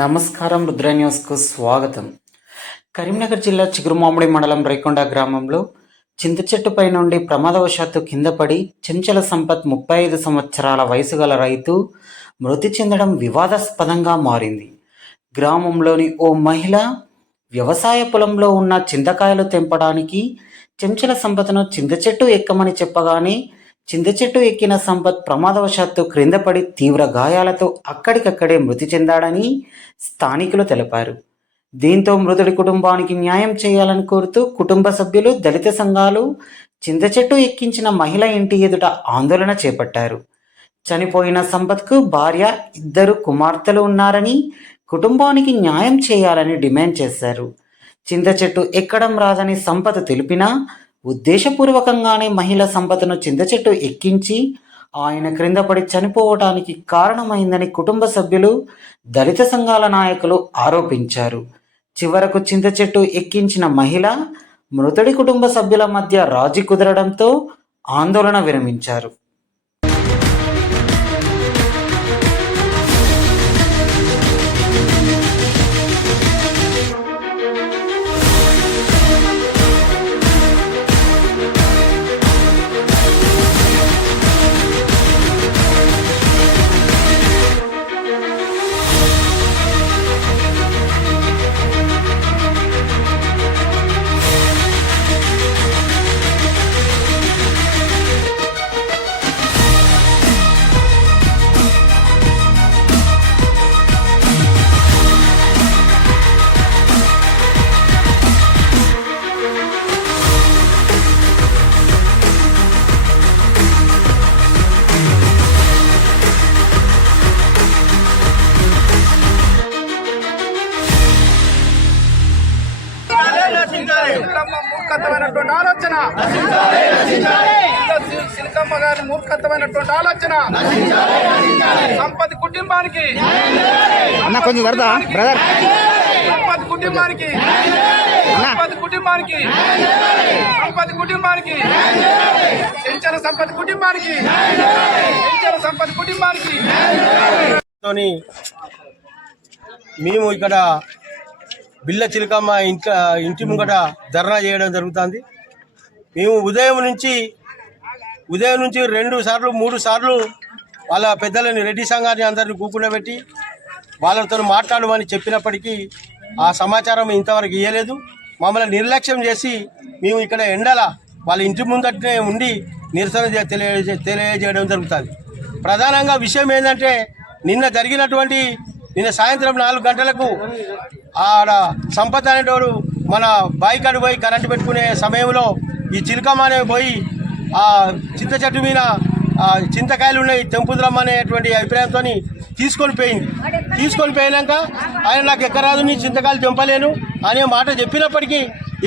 నమస్కారం. రుద్ర న్యూస్కు స్వాగతం. కరీంనగర్ జిల్లా చిగురుమామిడి మండలం రేకొండ గ్రామంలో చింత చెట్టుపై నుండి ప్రమాదవశాత్తు కింద పడి చెంచల సంపత్ 35 సంవత్సరాల వయసు గల రైతు మృతి చెందడం వివాదాస్పదంగా మారింది. గ్రామంలోని ఓ మహిళ వ్యవసాయ పొలంలో ఉన్న చింతకాయలు తెంపడానికి చెంచల సంపత్ను చింత చెట్టు ఎక్కమని చెప్పగానే చింత చెట్టు ఎక్కిన సంపత్ ప్రమాదవశాత్తు క్రిందపడి తీవ్ర గాయాలతో అక్కడికక్కడే మృతి చెందాడని స్థానికులు తెలిపారు. దీంతో మృతుడి కుటుంబానికి న్యాయం చేయాలని కోరుతూ కుటుంబ సభ్యులు, దళిత సంఘాలు చింత చెట్టు ఎక్కించిన మహిళ ఇంటి ఎదుట ఆందోళన చేపట్టారు. చనిపోయిన సంపత్కు భార్య, 2 కుమార్తెలు ఉన్నారని కుటుంబానికి న్యాయం చేయాలని డిమాండ్ చేశారు. చింత చెట్టు ఎక్కడం రాదని సంపత్ తెలిపినా ఉద్దేశపూర్వకంగానే మహిళ సంపత్ను చింత చెట్టు ఎక్కించి ఆయన క్రింద పడి చనిపోవటానికి కారణమైందని కుటుంబ సభ్యులు, దళిత సంఘాల నాయకులు ఆరోపించారు. చివరకు చింత చెట్టు ఎక్కించిన మహిళ, మృతుడి కుటుంబ సభ్యుల మధ్య రాజీ కుదరడంతో ఆందోళన విరమించారు. మూర్ఖత్వమైనటువంటి ఆలోచన, సిల్కమ్మ గారి మూర్ఖత్వమైనటువంటి ఆలోచన సంపత్ కుటుంబానికి, కొంచెం బ్రదర్ సంపత్ కుటుంబానికి, సంపత్ కుటుంబానికి, సంపత్ కుటుంబానికి, చెంచల సంపత్ కుటుంబానికి, చెంచల సంపత్ కుటుంబానికి మేము ఇక్కడ బిల్ల చిలకమ్మ ఇంటి ముంగట ధర్నా చేయడం జరుగుతుంది. మేము ఉదయం నుంచి 2 సార్లు 3 సార్లు వాళ్ళ పెద్దలని, రెడ్డి సంఘాన్ని అందరినీ కూర్చుండబెట్టి వాళ్ళతో మాట్లాడమని చెప్పినప్పటికీ ఆ సమాచారం ఇంతవరకు ఇవ్వలేదు. మమ్మల్ని నిర్లక్ష్యం చేసి మేము ఇక్కడ ఎండల వాళ్ళ ఇంటి ముందటనే ఉండి నిరసన తెలియజేయడం జరుగుతుంది. ప్రధానంగా విషయం ఏంటంటే నిన్న సాయంత్రం 4 గంటలకు ఆడ సంపత్ అనేటోడు మన బాయికాడు పోయి కరెంటు పెట్టుకునే సమయంలో ఈ చిలకమ్మనే పోయి ఆ చింత చెట్టు మీద చింతకాయలు ఉన్నాయి తెంపుద్రమ్మ అనేటువంటి అభిప్రాయంతో తీసుకొని పోయినాక ఆయన నాకు ఎక్కరాదు, నీ చింతకాయలు తెంపలేను అనే మాట చెప్పినప్పటికీ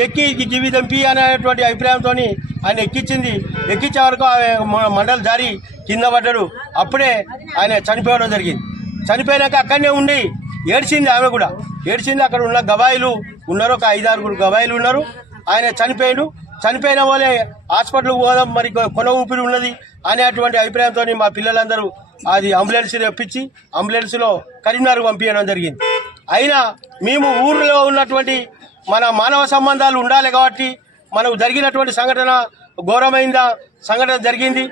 ఎక్కి గివి తెంపి అనేటువంటి అభిప్రాయంతో ఆయన ఎక్కించే వరకు మండలు జారి కింద పడ్డాడు. అప్పుడే ఆయన చనిపోవడం జరిగింది. చనిపోయినాక అక్కడనే ఉండి ఏడ్చింది. ఆమె కూడా ఏడ్చింది. అక్కడ ఉన్న గవాయిలు ఉన్నారు, ఒక 5-6 గవాయిలు ఉన్నారు. ఆయన చనిపోయిన వాళ్ళే హాస్పిటల్కి పోదాం, మరి కొన ఊపిరి ఉన్నది అనేటువంటి అభిప్రాయంతో మా పిల్లలందరూ అది అంబులెన్స్ రప్పించి అంబులెన్స్లో కరీంనగర్ పంపించడం జరిగింది. అయినా మేము ఊరిలో ఉన్నటువంటి మన మానవ సంబంధాలు ఉండాలి కాబట్టి మనకు జరిగినటువంటి సంఘటన ఘోరమైన సంఘటన జరిగింది.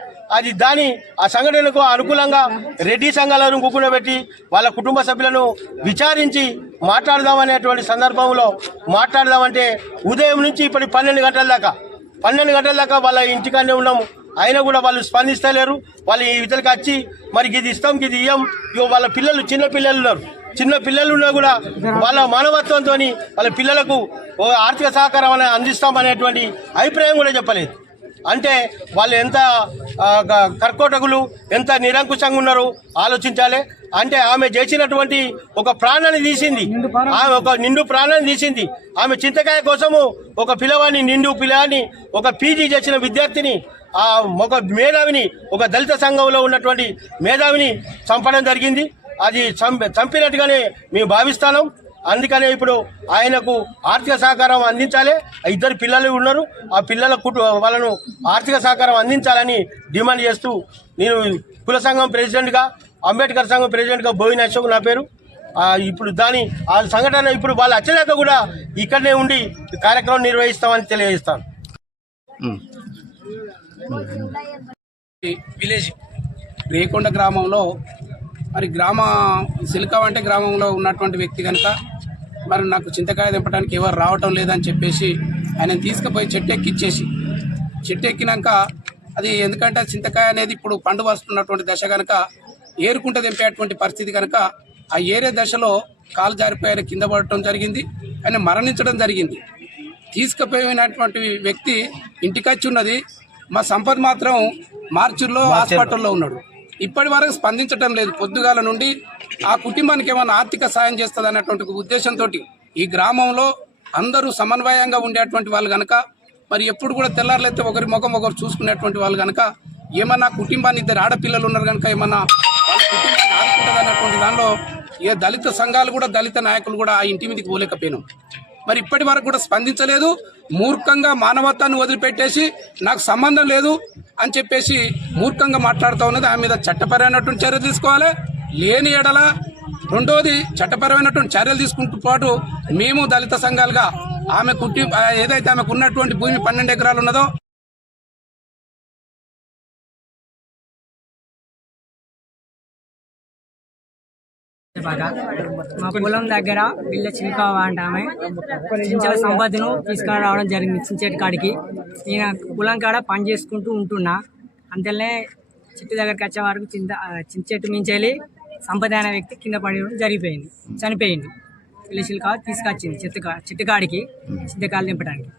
ఆ సంఘటనకు అనుకూలంగా రెడ్డి సంఘాలను కూర్చుండబెట్టి వాళ్ళ కుటుంబ సభ్యులను విచారించి మాట్లాడదామనేటువంటి సందర్భంలో మాట్లాడదామంటే ఉదయం నుంచి ఇప్పటి 12 గంటల దాకా వాళ్ళ ఇంటికానే ఉన్నాము. అయినా కూడా వాళ్ళు స్పందిస్తలేరు. వాళ్ళు ఇతరులకు వచ్చి మరి ఇది ఇస్తాం, ఇది ఇయ్యం, వాళ్ళ పిల్లలు చిన్న పిల్లలు ఉన్నా కూడా వాళ్ళ మానవత్వంతో వాళ్ళ పిల్లలకు ఆర్థిక సహకారం అందిస్తామనేటువంటి అభిప్రాయం కూడా చెప్పలేదు. అంటే వాళ్ళు ఎంత కర్కోటకులు, ఎంత నిరంకుశంగా ఉన్నారో ఆలోచించాలి. అంటే ఆమె చేసినటువంటి ఒక ప్రాణాన్ని తీసింది, ఆమె ఒక నిండు ప్రాణాన్ని తీసింది. ఆమె చింతకాయ కోసము ఒక పిల్లవాడిని ఒక పీజీ చేసిన విద్యార్థిని, ఒక మేధావిని, ఒక దళిత సంఘంలో ఉన్నటువంటి మేధావిని చంపడం జరిగింది. అది చంపినట్టుగానే మేము భావిస్తాం. అందుకనే ఇప్పుడు ఆయనకు ఆర్థిక సహకారం అందించాలి. 2 పిల్లలు ఉన్నారు, ఆ పిల్లల వాళ్ళను ఆర్థిక సహకారం అందించాలని డిమాండ్ చేస్తూ నేను కుల సంఘం ప్రెసిడెంట్గా, అంబేద్కర్ సంఘం ప్రెసిడెంట్గా బోయిన అశోక్ నా పేరు. ఇప్పుడు ఆ సంఘటన ఇప్పుడు వాళ్ళు వచ్చేదాకా కూడా ఇక్కడనే ఉండి కార్యక్రమం నిర్వహిస్తామని తెలియజేస్తాను. విలేజ్ రేకొండ గ్రామంలో మరి సిలికావంటే గ్రామంలో ఉన్నటువంటి వ్యక్తి కనుక మరి నాకు చింతకాయ దింపడానికి ఎవరు రావటం లేదని చెప్పేసి ఆయన తీసుకుపోయి చెట్టు ఎక్కినాక అది ఎందుకంటే చింతకాయ అనేది ఇప్పుడు పండు వస్తున్నటువంటి దశ కనుక ఏరుకుంట దింపేటువంటి పరిస్థితి కనుక ఆ ఏరే దశలో కాలు జారిపోయి ఆయన కింద పడటం జరిగింది, ఆయన మరణించడం జరిగింది. తీసుకుపోయినటువంటి వ్యక్తి ఇంటికి వచ్చి ఉన్నది, మా సంపత్ మాత్రం మార్చిలో హాస్పిటల్లో ఉన్నాడు. ఇప్పటి వరకు స్పందించడం లేదు. పొద్దుగాల నుండి ఆ కుటుంబానికి ఏమైనా ఆర్థిక సాయం చేస్తుంది అన్నటువంటి ఉద్దేశంతో ఈ గ్రామంలో అందరూ సమన్వయంగా ఉండేటువంటి వాళ్ళు కనుక మరి ఎప్పుడు కూడా తెల్లారులైతే ఒకరి ముఖం ఒకరు చూసుకునేటువంటి వాళ్ళు కనుక ఏమన్నా కుటుంబాన్ని 2 ఆడపిల్లలు ఉన్నారు కనుక ఏమన్నా వాళ్ళ కుటుంబాన్ని ఆదుకుంటుంది అన్నటువంటి దానిలో ఏ దళిత సంఘాలు కూడా దళిత నాయకులు కూడా ఆ ఇంటి మీదకి పోలేకపోయినాం. మరి ఇప్పటి వరకు కూడా స్పందించలేదు. మూర్ఖంగా మానవత్వాన్ని వదిలిపెట్టేసి నాకు సంబంధం లేదు అని చెప్పేసి మూర్ఖంగా మాట్లాడుతూ ఉన్నది. ఆమె మీద చట్టపరమైనటువంటి చర్యలు తీసుకోవాలి. లేని ఎడల రెండోది చట్టపరమైనటువంటి చర్యలు తీసుకుంటూ పాటు మేము దళిత సంఘాలుగా ఆమె ఏదైతే ఆమెకు ఉన్నటువంటి భూమి 12 ఎకరాలు ఉన్నదో మా పొలం దగ్గర వీళ్ళ చిలుకావ అంటే ఆమె చించల సంపదను తీసుకొని రావడం జరిగింది. చించేటి కాడికి నేను పొలం కాడ పని చేసుకుంటూ ఉంటున్నా. అంతేలే చెట్టు దగ్గరికి వచ్చే వరకు చించెట్టు మించెళ్ళి సంపద అనే వ్యక్తి కింద పడడం చనిపోయింది. వీళ్ళ చిలుకావ తీసుకొచ్చింది చెట్టు కాడికి చింతకాయలు దింపడానికి.